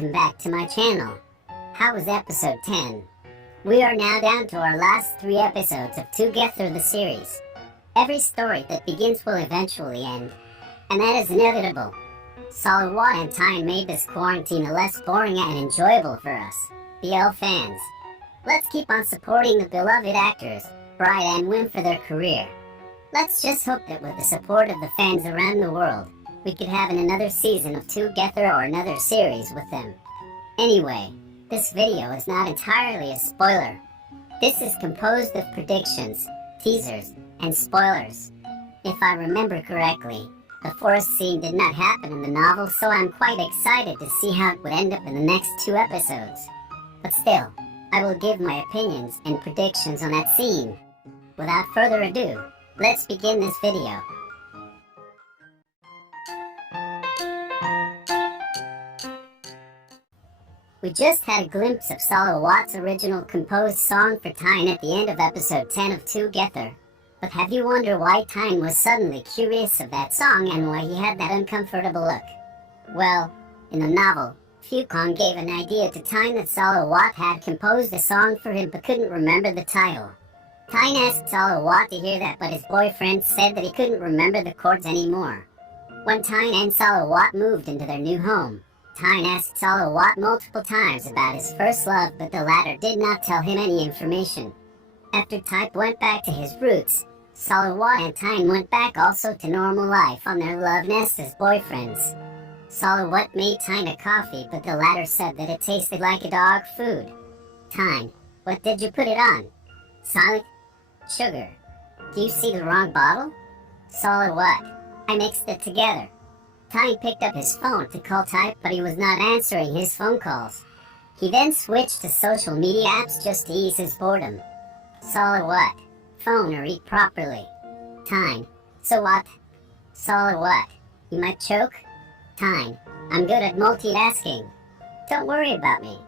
welcome back to my channel. How was episode 10? We are now down to our last 3 episodes of 2gether the series. Every story that begins will eventually end, and that is inevitable. Salawat and TINE made this quarantine a less boring and enjoyable for us, BL fans. Let's keep on supporting the beloved actors, bride and win for their career. Let's just hope that with the support of the fans around the world, we could have another season of 2gether or another series with them. Anyway, this video is not entirely a spoiler. This is composed of predictions, teasers, and spoilers. If I remember correctly, the forest scene did not happen in the novel, so I'm quite excited to see how it would end up in the next 2 episodes. But still, I will give my opinions and predictions on that scene. Without further ado, let's begin this video. We just had a glimpse of Salawat's original composed song for TINE at the end of episode 10 of 2gether. But have you wondered why TINE was suddenly curious of that song and why he had that uncomfortable look? Well, in the novel, Fukong gave an idea to TINE that Salawat had composed a song for him but couldn't remember the title. TINE asked Salawat to hear that, but his boyfriend said that he couldn't remember the chords anymore. When TINE and Salawat moved into their new home, TINE asked Salawat multiple times about his first love, but the latter did not tell him any information. After Type went back to his roots, Salawat and TINE went back also to normal life on their love nest as boyfriends. Salawat made TINE a coffee, but the latter said that it tasted like a dog food. TINE, what did you put it on? Silent? Sugar. Do you see the wrong bottle? Salawat, I mixed it together. TINE picked up his phone to call Type, but he was not answering his phone calls. He then switched to social media apps just to ease his boredom. Salawat, phone or eat properly. TINE, so what? Salawat, you might choke? TINE, I'm good at multitasking. Don't worry about me.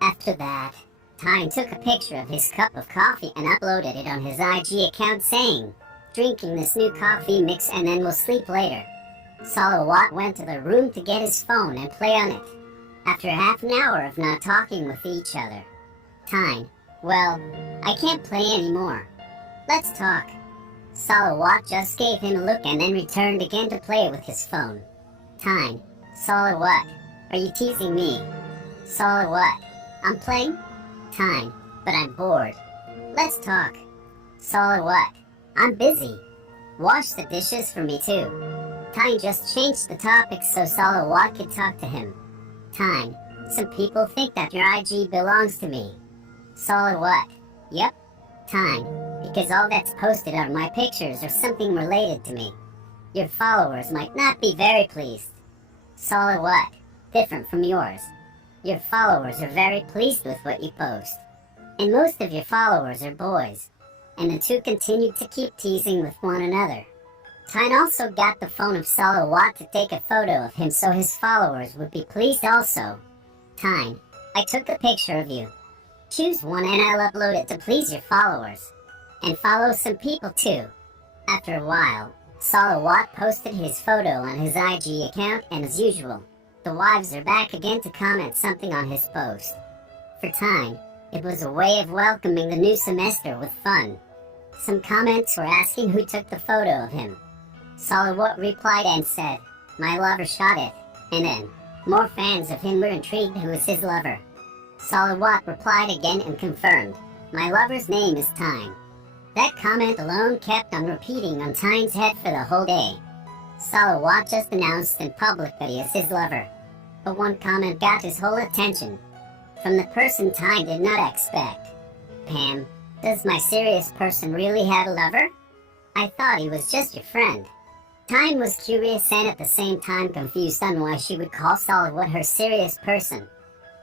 After that, TINE took a picture of his cup of coffee and uploaded it on his IG account saying, "Drinking this new coffee mix and then we'll sleep later." Salawat went to the room to get his phone and play on it. After half an hour of not talking with each other, TINE, well, I can't play anymore. Let's talk. Salawat just gave him a look and then returned again to play with his phone. TINE, Salawat, are you teasing me? Salawat, I'm playing? TINE, but I'm bored. Let's talk. Salawat, I'm busy. Wash the dishes for me too. TINE just changed the topic so Salawat could talk to him. TINE, some people think that your IG belongs to me. Salawat, yep. TINE, because all that's posted are my pictures or something related to me. Your followers might not be very pleased. Salawat, different from yours. Your followers are very pleased with what you post. And most of your followers are boys. And the two continued to keep teasing with one another. TINE also got the phone of Salawat to take a photo of him so his followers would be pleased also. TINE, I took a picture of you. Choose one and I'll upload it to please your followers. And follow some people too. After a while, Salawat posted his photo on his IG account, and as usual, the wives are back again to comment something on his post. For TINE, it was a way of welcoming the new semester with fun. Some comments were asking who took the photo of him. Salawat replied and said, "My lover shot it," and then, more fans of him were intrigued who was his lover. Salawat replied again and confirmed, "My lover's name is TINE." That comment alone kept on repeating on TINE's head for the whole day. Salawat just announced in public that he is his lover. But one comment got his whole attention, from the person TINE did not expect. "Pam, does my serious person really have a lover? I thought he was just your friend." TINE was curious and at the same time confused on why she would call Salawat her serious person.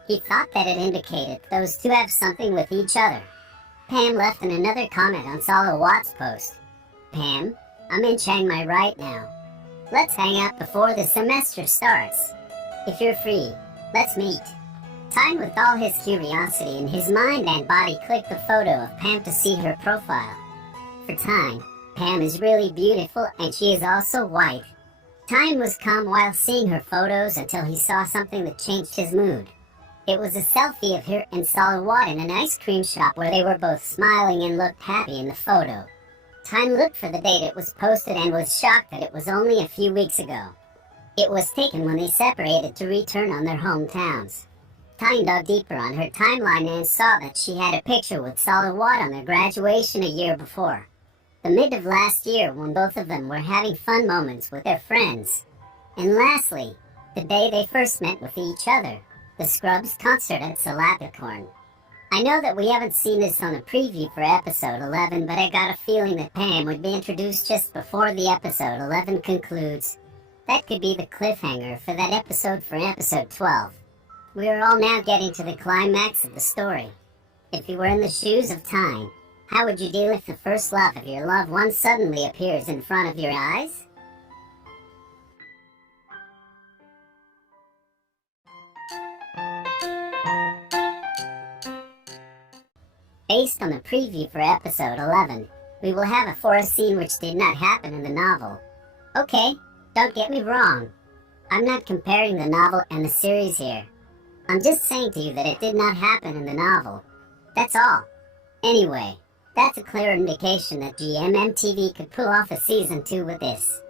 He thought that it indicated those two have something with each other. Pam left in another comment on Salawat's post. "Pam, I'm in Chiang Mai right now. Let's hang out before the semester starts. If you're free, let's meet." TINE, with all his curiosity in his mind and body, clicked the photo of Pam to see her profile. For TINE, Pam is really beautiful and she is also white. TINE was calm while seeing her photos until he saw something that changed his mood. It was a selfie of her and Salawat in an ice cream shop where they were both smiling and looked happy in the photo. TINE looked for the date it was posted and was shocked that it was only a few weeks ago. It was taken when they separated to return on their hometowns. TINE dug deeper on her timeline and saw that she had a picture with Salawat on their graduation a year before. The mid of last year when both of them were having fun moments with their friends. And lastly, the day they first met with each other, the Scrubs concert at Salapicorn. I know that we haven't seen this on the preview for episode 11, but I got a feeling that Pam would be introduced just before the episode 11 concludes. That could be the cliffhanger for that episode for episode 12. We are all now getting to the climax of the story. If you were in the shoes of TINE, how would you deal if the first love of your loved one suddenly appears in front of your eyes? Based on the preview for episode 11, we will have a forest scene which did not happen in the novel. Okay, don't get me wrong. I'm not comparing the novel and the series here. I'm just saying to you that it did not happen in the novel. That's all. Anyway, that's a clear indication that GMMTV could pull off a season 2 with this.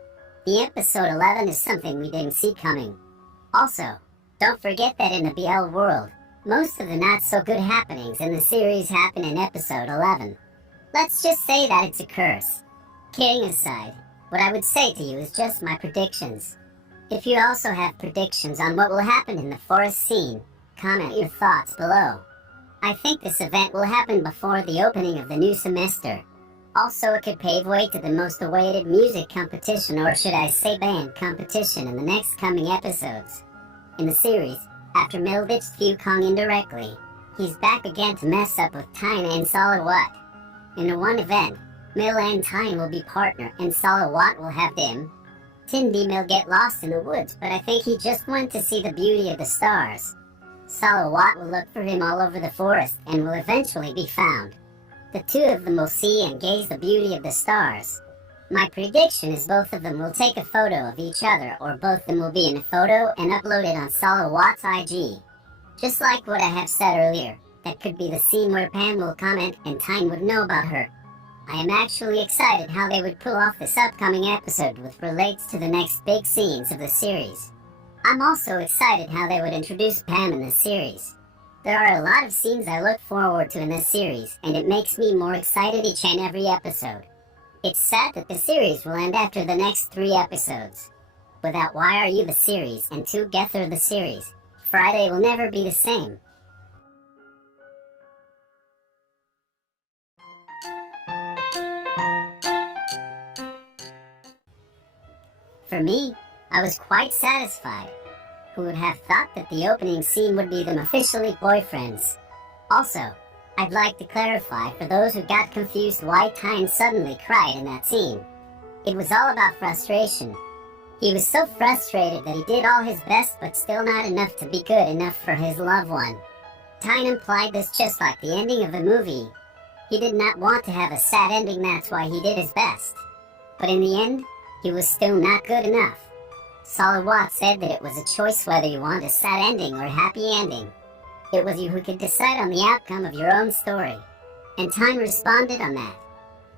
The episode 11 is something we didn't see coming. Also, don't forget that in the BL world, most of the not-so-good happenings in the series happen in episode 11. Let's just say that it's a curse. Kidding aside, what I would say to you is just my predictions. If you also have predictions on what will happen in the forest scene, comment your thoughts below. I think this event will happen before the opening of the new semester. Also, it could pave way to the most awaited music competition, or should I say band competition, in the next coming episodes. In the series, after Mil ditched Fukong indirectly, he's back again to mess up with TINE and Salawat. In the one event, Mil and TINE will be partner and Salawat will have Dim. Tindi Mil get lost in the woods, but I think he just went to see the beauty of the stars. Salawat will look for him all over the forest and will eventually be found. The two of them will see and gaze the beauty of the stars. My prediction is both of them will take a photo of each other, or both of them will be in a photo and upload it on Salawat's IG. Just like what I have said earlier, that could be the scene where Pam will comment and TINE would know about her. I am actually excited how they would pull off this upcoming episode which relates to the next big scenes of the series. I'm also excited how they would introduce Pam in the series. There are a lot of scenes I look forward to in this series, and it makes me more excited each and every episode. It's sad that the series will end after the next 3 episodes. Without Why Are You the series and 2gether the series, Friday will never be the same. For me, I was quite satisfied. Who would have thought that the opening scene would be them officially boyfriends? Also, I'd like to clarify for those who got confused why TINE suddenly cried in that scene. It was all about frustration. He was so frustrated that he did all his best but still not enough to be good enough for his loved one. TINE implied this just like the ending of the movie. He did not want to have a sad ending, that's why he did his best. But in the end, he was still not good enough. Salawat said that it was a choice whether you want a sad ending or a happy ending. It was you who could decide on the outcome of your own story. And TINE responded on that.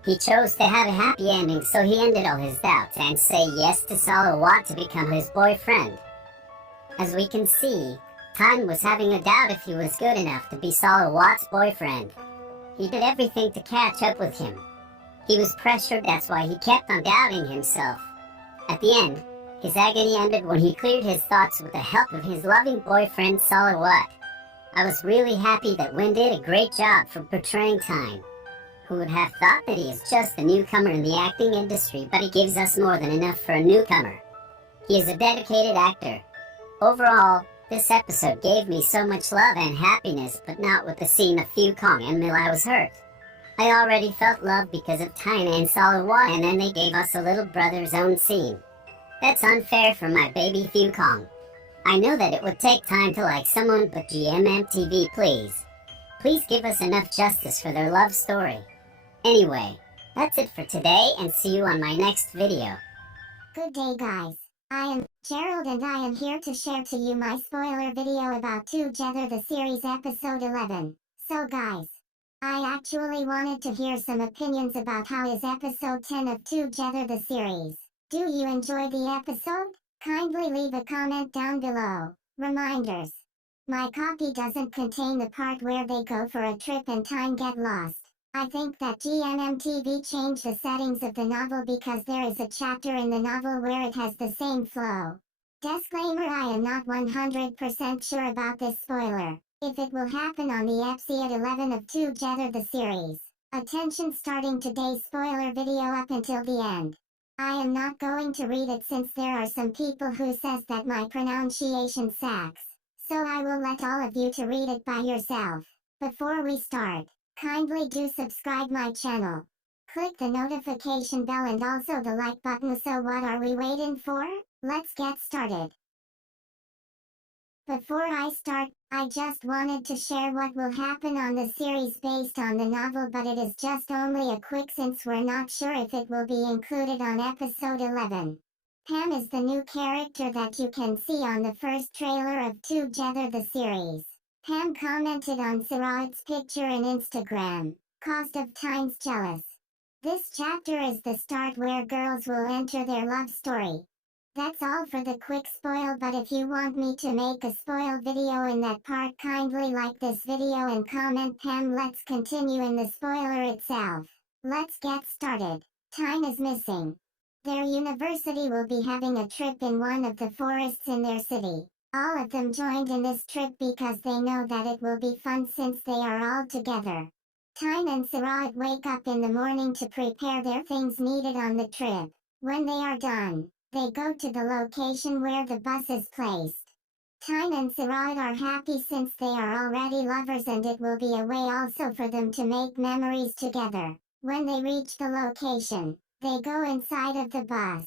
He chose to have a happy ending, so he ended all his doubts and say yes to Salawat to become his boyfriend. As we can see, TINE was having a doubt if he was good enough to be Salawat's boyfriend. He did everything to catch up with him. He was pressured, that's why he kept on doubting himself. At the end, his agony ended when he cleared his thoughts with the help of his loving boyfriend Salawat. I was really happy that Wynn did a great job for portraying TINE. Who would have thought that he is just a newcomer in the acting industry, but he gives us more than enough for a newcomer. He is a dedicated actor. Overall, this episode gave me so much love and happiness, but not with the scene of Fukong and Mil. I was hurt. I already felt love because of TINE and Salawat, and then they gave us a little brother's own scene. That's unfair for my baby Fukong. I know that it would take time to like someone, but GMMTV, please. Please give us enough justice for their love story. Anyway, that's it for today, and see you on my next video. Good day, guys. I am Gerald and I am here to share to you my spoiler video about Together the series episode 11. So guys, I actually wanted to hear some opinions about how is episode 10 of Together the series. Do you enjoy the episode? Kindly leave a comment down below. Reminders. My copy doesn't contain the part where they go for a trip and TINE get lost. I think that GMMTV changed the settings of the novel because there is a chapter in the novel where it has the same flow. Disclaimer: I am not 100% sure about this spoiler, if it will happen on the episode 11 of Together the series. Attention, starting today's spoiler video up until the end. I am not going to read it since there are some people who says that my pronunciation sucks, so I will let all of you to read it by yourself. Before we start, kindly do subscribe my channel. Click the notification bell and also the like button. So what are we waiting for? Let's get started. Before I start, I just wanted to share what will happen on the series based on the novel, but it is just only a quick since we're not sure if it will be included on episode 11. Pam is the new character that you can see on the first trailer of Together the series. Pam commented on Siraat's picture in Instagram, caused of TINE's jealous. This chapter is the start where girls will enter their love story. That's all for the quick spoil, but if you want me to make a spoil video in that part, kindly like this video and comment Pam. Let's continue in the spoiler itself. Let's get started. TINE is missing. Their university will be having a trip in one of the forests in their city. All of them joined in this trip because they know that it will be fun since they are all together. TINE and Siraat wake up in the morning to prepare their things needed on the trip. When they are done, they go to the location where the bus is placed. TINE and Siraat are happy since they are already lovers and it will be a way also for them to make memories together. When they reach the location, they go inside of the bus.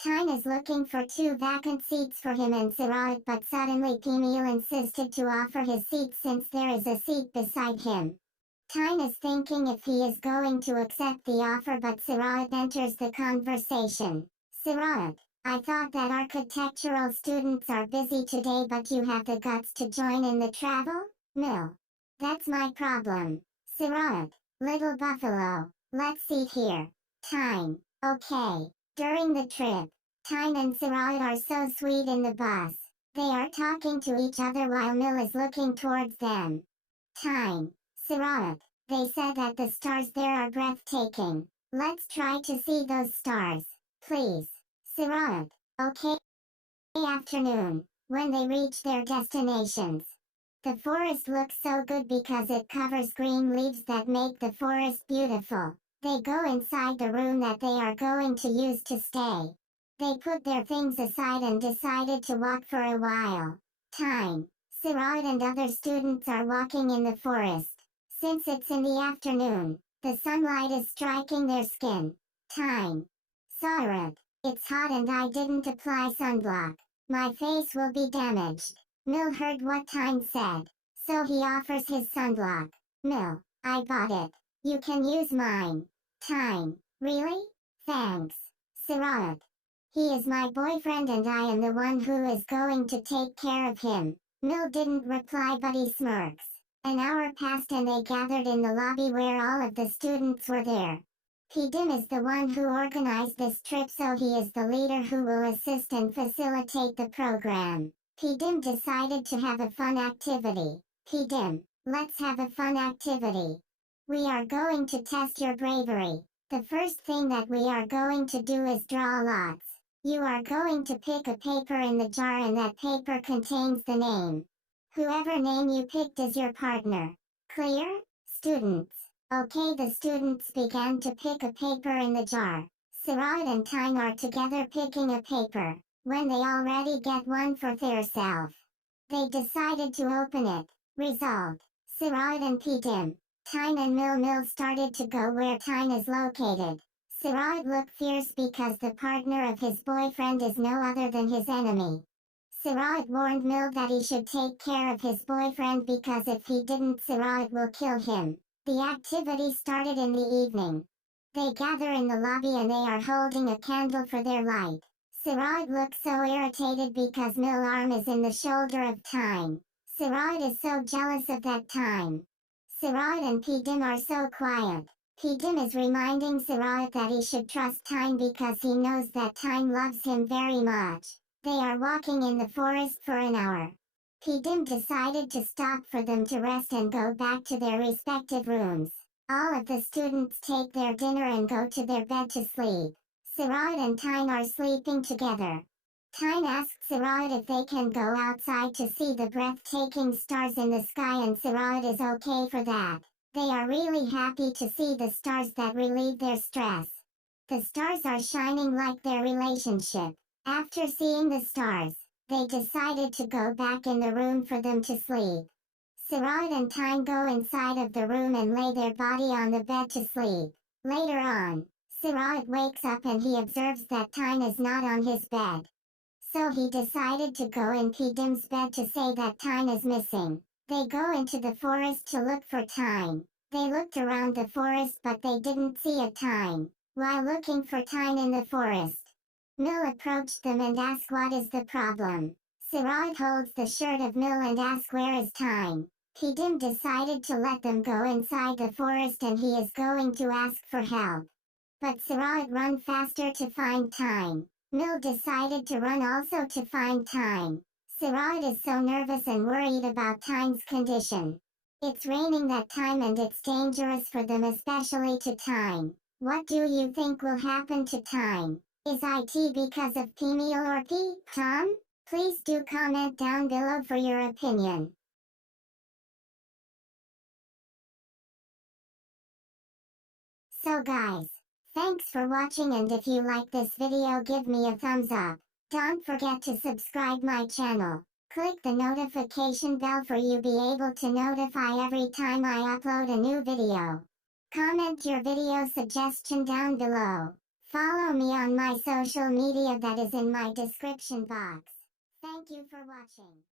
TINE is looking for 2 vacant seats for him and Siraat, but suddenly Pimil insisted to offer his seat since there is a seat beside him. TINE is thinking if he is going to accept the offer, but Siraat enters the conversation. Siraat, I thought that architectural students are busy today, but you have the guts to join in the travel? Mill. That's my problem. Siraat, little buffalo, let's sit here. TINE, okay. During the trip, TINE and Siraat are so sweet in the bus. They are talking to each other while Mill is looking towards them. TINE, Siraat, they said that the stars there are breathtaking. Let's try to see those stars, please. Siraat, okay. Afternoon, when they reach their destinations. The forest looks so good because it covers green leaves that make the forest beautiful. They go inside the room that they are going to use to stay. They put their things aside and decided to walk for a while. TINE, Siraat and other students are walking in the forest. Since it's in the afternoon, the sunlight is striking their skin. TINE, Siraat, it's hot and I didn't apply sunblock. My face will be damaged. Mill heard what TINE said, so he offers his sunblock. Mill, I bought it. You can use mine. TINE, really? Thanks. Siraat, he is my boyfriend and I am the one who is going to take care of him. Mill didn't reply but he smirks. An hour passed and they gathered in the lobby where all of the students were there. Pdim is the one who organized this trip, so he is the leader who will assist and facilitate the program. Pdim decided to have a fun activity. Pdim, let's have a fun activity. We are going to test your bravery. The first thing that we are going to do is draw lots. You are going to pick a paper in the jar and that paper contains the name. Whoever name you picked is your partner. Clear? Students. Okay, the students began to pick a paper in the jar. Siraat and TINE are together picking a paper, when they already get one for theirself. They decided to open it. Result. Siraat and Pdim. TINE and Mill started to go where TINE is located. Siraat looked fierce because the partner of his boyfriend is no other than his enemy. Siraat warned Mill that he should take care of his boyfriend because if he didn't, Siraat will kill him. The activity started in the evening. They gather in the lobby and they are holding a candle for their light. Sirad looks so irritated because Mill's arm is in the shoulder of TINE. Sirad is so jealous of that time. Sirad and Pdim are so quiet. Pdim is reminding Sirad that he should trust TINE because he knows that TINE loves him very much. They are walking in the forest for an hour. Pdim decided to stop for them to rest and go back to their respective rooms. All of the students take their dinner and go to their bed to sleep. Sirad and TINE are sleeping together. TINE asks Sirad if they can go outside to see the breathtaking stars in the sky, and Sirad is okay for that. They are really happy to see the stars that relieve their stress. The stars are shining like their relationship. After seeing the stars, they decided to go back in the room for them to sleep. Sirad and TINE go inside of the room and lay their body on the bed to sleep. Later on, Sirad wakes up and he observes that TINE is not on his bed. So he decided to go in Pdim's bed to say that TINE is missing. They go into the forest to look for TINE. They looked around the forest but they didn't see a TINE. While looking for TINE in the forest, Mill approached them and asked what is the problem. Sirad holds the shirt of Mill and asks where is TINE. Pdim decided to let them go inside the forest and he is going to ask for help. But Sirad run faster to find TINE. Mill decided to run also to find TINE. Sirad is so nervous and worried about TINE's condition. It's raining that time and it's dangerous for them, especially to TINE. What do you think will happen to TINE? Is it because of Pmeal or Tom? Please do comment down below for your opinion. So guys, thanks for watching, and if you like this video give me a thumbs up. Don't forget to subscribe my channel. Click the notification bell for you be able to notify every time I upload a new video. Comment your video suggestion down below. Follow me on my social media that is in my description box. Thank you for watching.